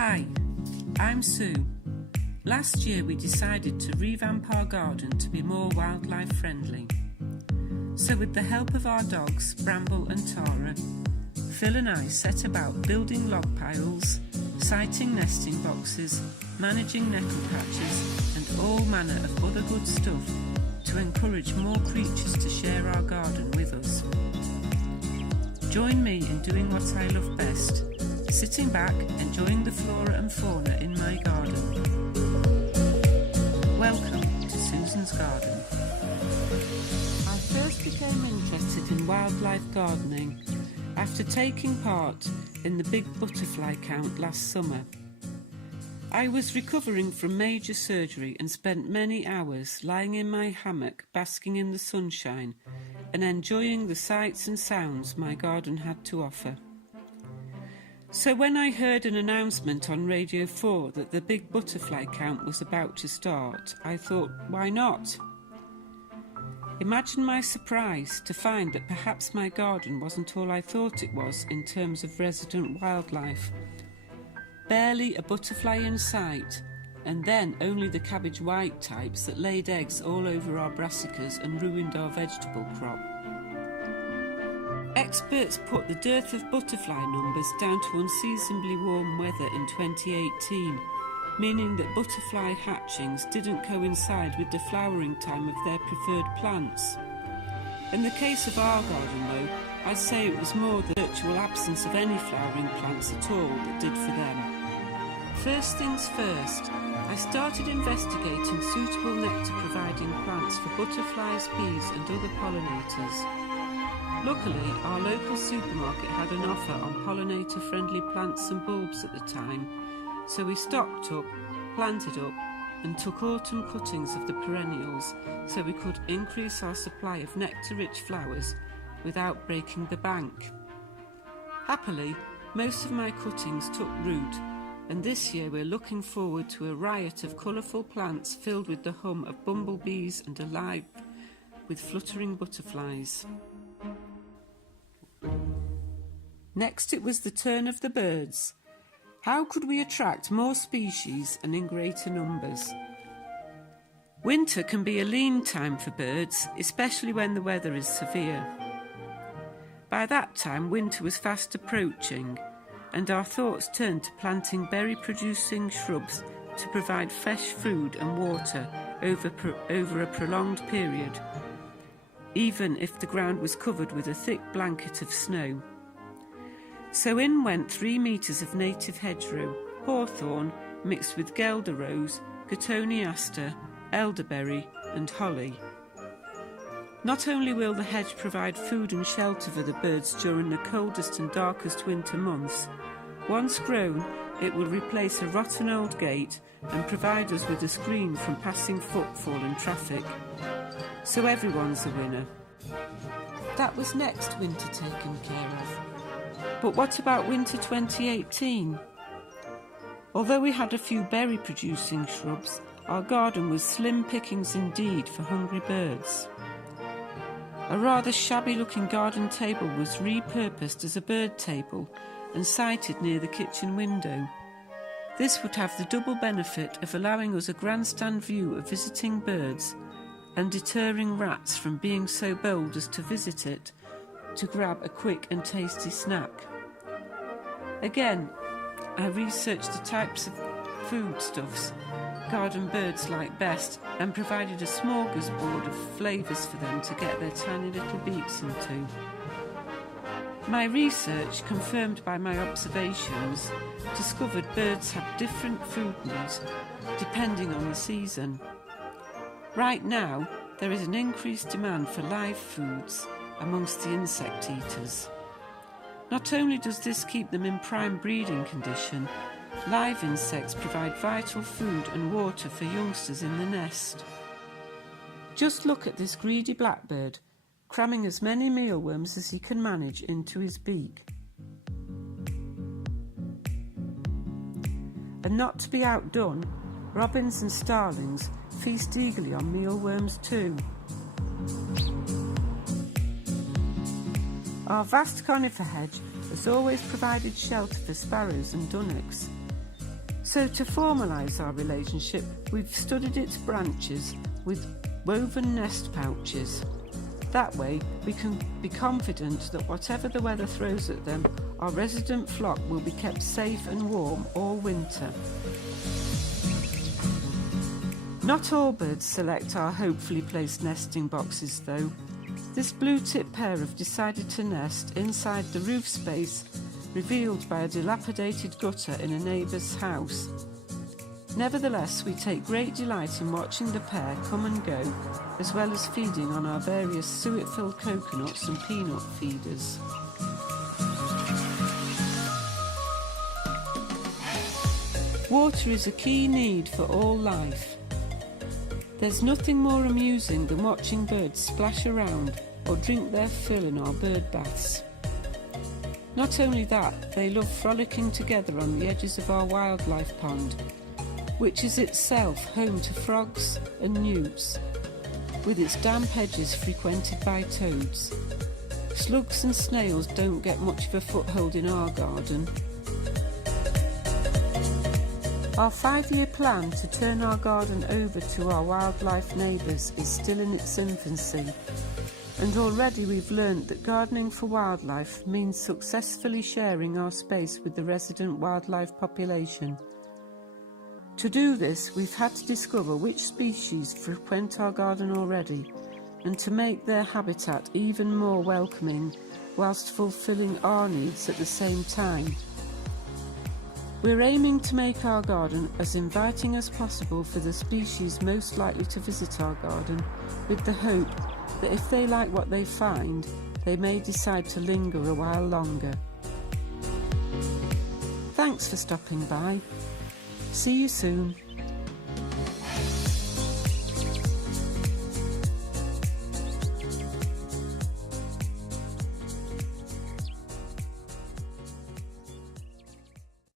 Hi, I'm Sue. Last year we decided to revamp our garden to be more wildlife friendly. So with the help of our dogs, Bramble and Tara, Phil and I set about building log piles, siting nesting boxes, managing nettle patches and all manner of other good stuff to encourage more creatures to share our garden with us. Join me in doing what I love best, sitting back, enjoying the flora and fauna in my garden. Welcome to Susan's Garden. I first became interested in wildlife gardening after taking part in the Big Butterfly Count last summer. I was recovering from major surgery and spent many hours lying in my hammock basking in the sunshine and enjoying the sights and sounds my garden had to offer. So when I heard an announcement on Radio 4 that the Big Butterfly Count was about to start, I thought, why not? Imagine my surprise to find that perhaps my garden wasn't all I thought it was in terms of resident wildlife. Barely a butterfly in sight, and then only the cabbage white types that laid eggs all over our brassicas and ruined our vegetable crop. Experts put the dearth of butterfly numbers down to unseasonably warm weather in 2018, meaning that butterfly hatchings didn't coincide with the flowering time of their preferred plants. In the case of our garden though, I'd say it was more the virtual absence of any flowering plants at all that did for them. First things first, I started investigating suitable nectar-providing plants for butterflies, bees and other pollinators. Luckily, our local supermarket had an offer on pollinator-friendly plants and bulbs at the time, so we stocked up, planted up and took autumn cuttings of the perennials so we could increase our supply of nectar-rich flowers without breaking the bank. Happily, most of my cuttings took root, and this year we're looking forward to a riot of colourful plants filled with the hum of bumblebees and alive with fluttering butterflies. Next it was the turn of the birds. How could we attract more species and in greater numbers? Winter can be a lean time for birds, especially when the weather is severe. By that time winter was fast approaching, and our thoughts turned to planting berry-producing shrubs to provide fresh food and water over a prolonged period, even if the ground was covered with a thick blanket of snow. So in went 3 metres of native hedgerow, hawthorn mixed with guelder rose, cotoneaster, elderberry and holly. Not only will the hedge provide food and shelter for the birds during the coldest and darkest winter months, once grown it will replace a rotten old gate and provide us with a screen from passing footfall and traffic. So everyone's a winner. That was next winter taken care of. But what about winter 2018? Although we had a few berry-producing shrubs, our garden was slim pickings indeed for hungry birds. A rather shabby-looking garden table was repurposed as a bird table and sited near the kitchen window. This would have the double benefit of allowing us a grandstand view of visiting birds and deterring rats from being so bold as to visit it to grab a quick and tasty snack. Again, I researched the types of foodstuffs garden birds like best and provided a smorgasbord of flavours for them to get their tiny little beaks into. My research, confirmed by my observations, discovered birds have different food needs depending on the season. Right now, there is an increased demand for live foods amongst the insect eaters. Not only does this keep them in prime breeding condition, live insects provide vital food and water for youngsters in the nest. Just look at this greedy blackbird, cramming as many mealworms as he can manage into his beak. And not to be outdone, robins and starlings feast eagerly on mealworms too. Our vast conifer hedge has always provided shelter for sparrows and dunnocks, So to formalise our relationship, we've studied its branches with woven nest pouches. That way we can be confident that whatever the weather throws at them, our resident flock will be kept safe and warm all winter. Not all birds select our hopefully placed nesting boxes though. This blue-tip pair have decided to nest inside the roof space revealed by a dilapidated gutter in a neighbour's house. Nevertheless, we take great delight in watching the pair come and go, as well as feeding on our various suet-filled coconuts and peanut feeders. Water is a key need for all life. There's nothing more amusing than watching birds splash around or drink their fill in our bird baths. Not only that, they love frolicking together on the edges of our wildlife pond, which is itself home to frogs and newts, with its damp edges frequented by toads. Slugs and snails don't get much of a foothold in our garden. Our 5-year plan to turn our garden over to our wildlife neighbours is still in its infancy, and already we've learnt that gardening for wildlife means successfully sharing our space with the resident wildlife population. To do this, we've had to discover which species frequent our garden already, and to make their habitat even more welcoming whilst fulfilling our needs at the same time. We're aiming to make our garden as inviting as possible for the species most likely to visit our garden, with the hope that if they like what they find, they may decide to linger a while longer. Thanks for stopping by. See you soon.